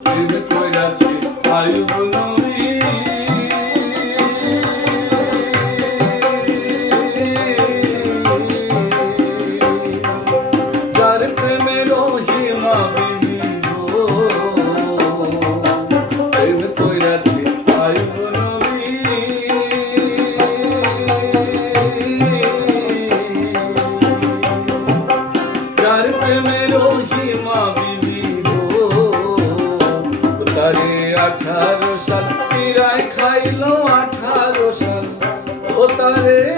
প্রেম কইরাছে আয়ুব নবী যার প্রেমে রহিমা বিবি গো প্রেম কইরাছে আয়ুব নবী যার প্রেমে রহিমা বিবি তারে 18 সাল পিরায় খাইলো 18 সাল ও তারে